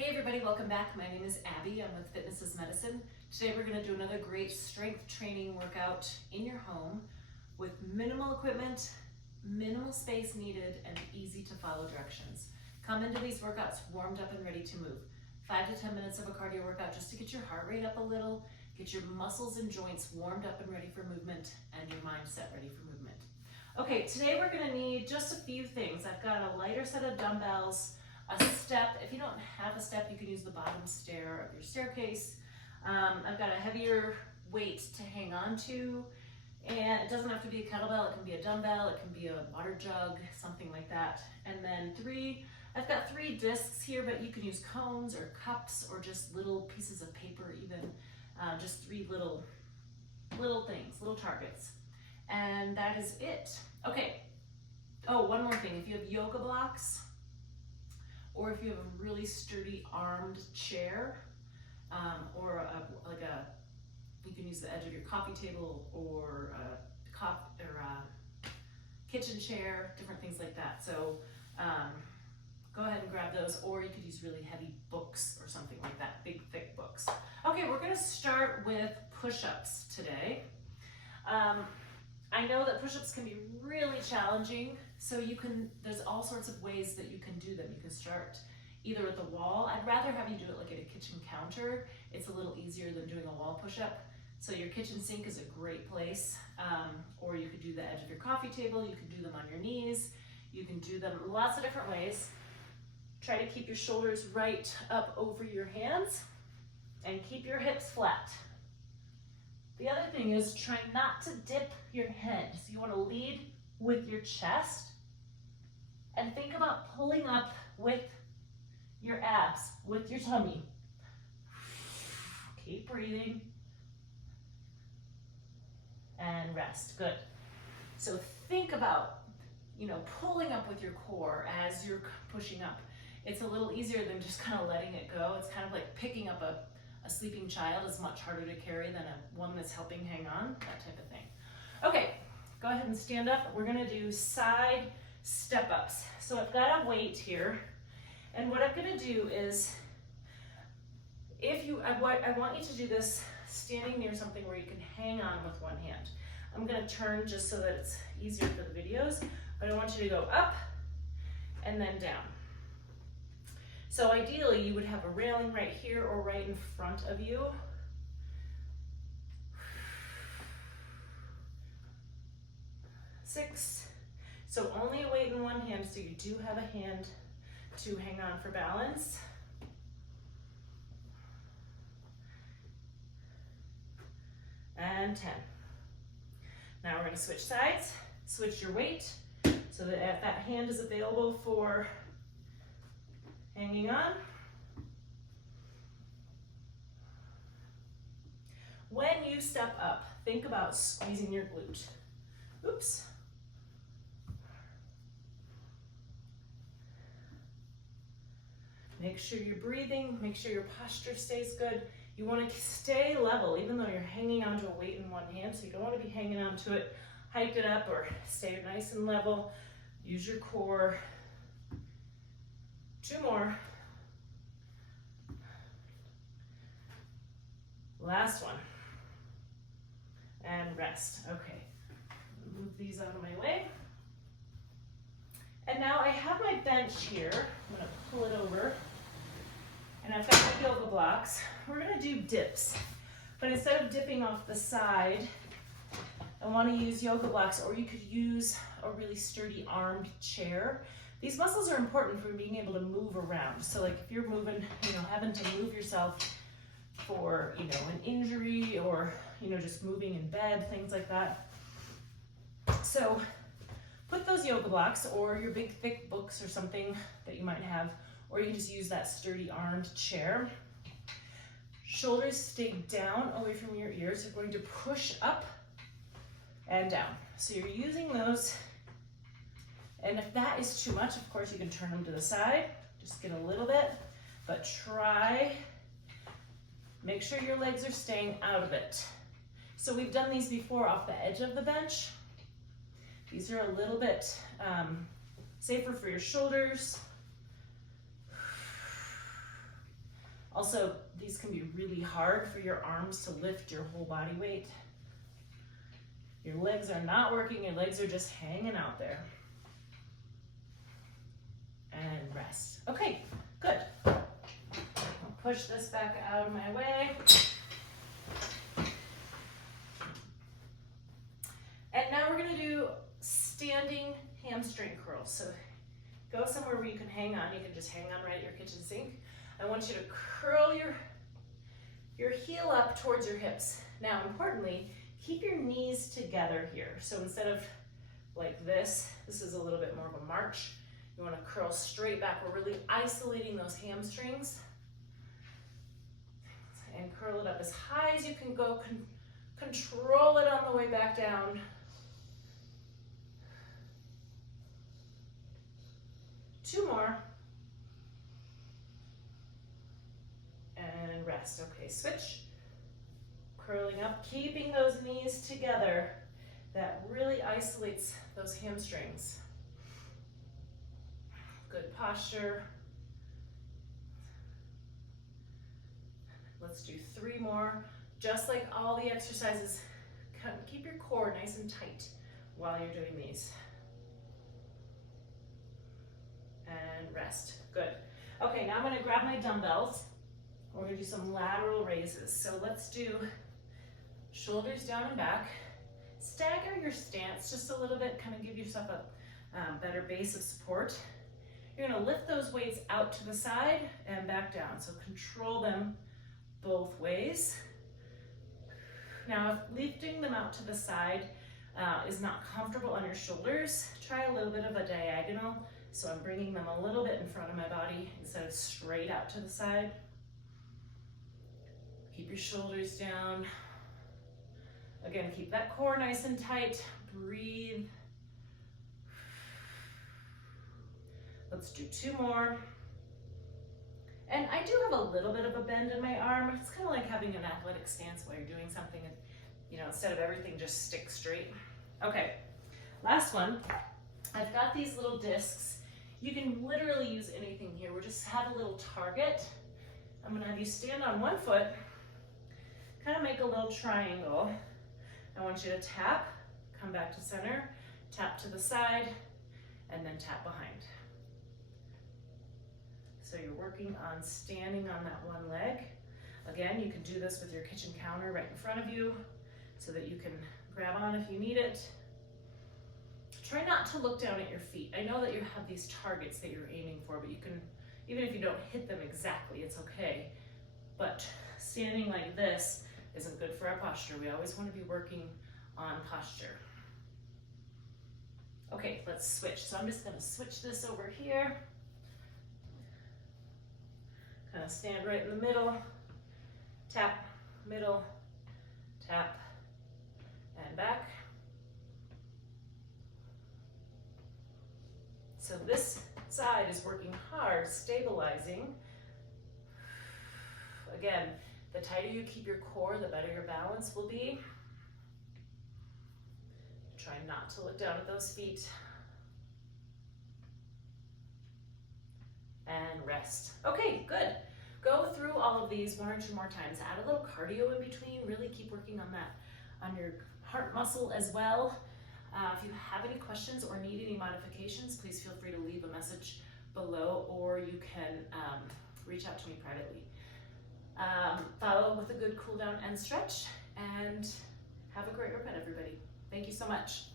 Hey everybody, welcome back. My name is Abby. I'm with Fitness is Medicine. Today we're going to do another great strength training workout in your home with minimal equipment, minimal space needed, and easy to follow directions. Come into these workouts warmed up and ready to move. 5 to 10 minutes of a cardio workout just to get your heart rate up a little, get your muscles and joints warmed up and ready for movement, and your mindset ready for movement. Okay, today we're going to need just a few things. I've got a lighter set of dumbbells, a step. If you don't have a step, you can use the bottom stair of your staircase. I've got a heavier weight to hang on to, and it doesn't have to be a kettlebell. It can be a dumbbell, it can be a water jug, something like that. And then I've got 3 discs here, but you can use cones or cups or just little pieces of paper even, just 3 little things, little targets. And that is it. Okay, oh, one more thing. If you have yoga blocks, or if you have a really sturdy armed chair, you can use the edge of your coffee table or a kitchen chair, different things like that. So go ahead and grab those, or you could use really heavy books or something like that, big thick books. Okay, we're gonna start with push-ups today. I know that push-ups can be really challenging, so there's all sorts of ways that you can do them. You can start either at the wall. I'd rather have you do it like at a kitchen counter. It's a little easier than doing a wall push-up. So your kitchen sink is a great place, or you could do the edge of your coffee table. You can do them on your knees. You can do them lots of different ways. Try to keep your shoulders right up over your hands and keep your hips flat. The other thing is try not to dip your head. So you want to lead with your chest and think about pulling up with your abs, with your tummy. Keep breathing and rest. Good. So think about, pulling up with your core as you're pushing up. It's a little easier than just kind of letting it go. It's kind of like picking up a sleeping child is much harder to carry than one that's helping hang on, that type of thing. Okay, go ahead and stand up. We're gonna do side step-ups. So I've got a weight here, and what I'm gonna do is, I want you to do this standing near something where you can hang on with one hand. I'm gonna turn just so that it's easier for the videos, but I want you to go up and then down. So ideally, you would have a railing right here or right in front of you. Six. So only a weight in one hand, so you do have a hand to hang on for balance. And 10. Now we're going to switch sides. Switch your weight so that that hand is available for hanging on. When you step up, think about squeezing your glute. Oops. Make sure you're breathing, make sure your posture stays good. You want to stay level even though you're hanging onto a weight in one hand, so you don't want to be hanging onto it, hike it up, or stay nice and level. Use your core. 2 more. Last one. And rest. Okay. Move these out of my way. And now I have my bench here. I'm going to pull it over. And I've got my yoga blocks. We're going to do dips. But instead of dipping off the side, I want to use yoga blocks, or you could use a really sturdy armed chair. These muscles are important for being able to move around. So like if you're moving, having to move yourself for, an injury, or, just moving in bed, things like that. So put those yoga blocks or your big thick books or something that you might have, or you can just use that sturdy armed chair. Shoulders stay down away from your ears. You're going to push up and down. So you're using those. And if that is too much, of course, you can turn them to the side. Just get a little bit, but make sure your legs are staying out of it. So we've done these before off the edge of the bench. These are a little bit safer for your shoulders. Also, these can be really hard for your arms to lift your whole body weight. Your legs are not working, your legs are just hanging out there. And rest. Okay, good. I'll push this back out of my way. And now we're gonna do standing hamstring curls. So go somewhere where you can hang on. You can just hang on right at your kitchen sink. I want you to curl your heel up towards your hips. Now, importantly, keep your knees together here. So instead of like this is a little bit more of a march. You want to curl straight back. We're really isolating those hamstrings. And curl it up as high as you can go. Control it on the way back down. Two more. And rest. Okay, switch. Curling up, keeping those knees together. That really isolates those hamstrings. Good posture. Let's do 3 more. Just like all the exercises, keep your core nice and tight while you're doing these. And rest. Good. Okay, now I'm going to grab my dumbbells. We're going to do some lateral raises. So let's do shoulders down and back. Stagger your stance just a little bit, kind of give yourself a better base of support. You're going to lift those weights out to the side and back down. So control them both ways. Now, if lifting them out to the side is not comfortable on your shoulders, try a little bit of a diagonal. So I'm bringing them a little bit in front of my body instead of straight out to the side. Keep your shoulders down. Again, keep that core nice and tight. Breathe. Let's do 2 more. And I do have a little bit of a bend in my arm. It's kind of like having an athletic stance while you're doing something, instead of everything just stick straight. Okay, last one. I've got these little discs. You can literally use anything here. We just have a little target. I'm gonna have you stand on one foot, kind of make a little triangle. I want you to tap, come back to center, tap to the side, and then tap behind. So you're working on standing on that one leg. Again, you can do this with your kitchen counter right in front of you so that you can grab on if you need it. Try not to look down at your feet. I know that you have these targets that you're aiming for, but you can, even if you don't hit them exactly, it's okay. But standing like this isn't good for our posture. We always want to be working on posture. Okay, let's switch. So I'm just going to switch this over here. Kind of stand right in the middle, tap, middle, tap, and back. So this side is working hard, stabilizing. Again, the tighter you keep your core, the better your balance will be. Try not to look down at those feet. And rest. Okay, good. Go through all of these 1 or 2 more times. Add a little cardio in between. Really keep working on that, on your heart muscle as well. If you have any questions or need any modifications, please feel free to leave a message below, or you can reach out to me privately. Follow with a good cool down and stretch, and have a great workout, everybody. Thank you so much.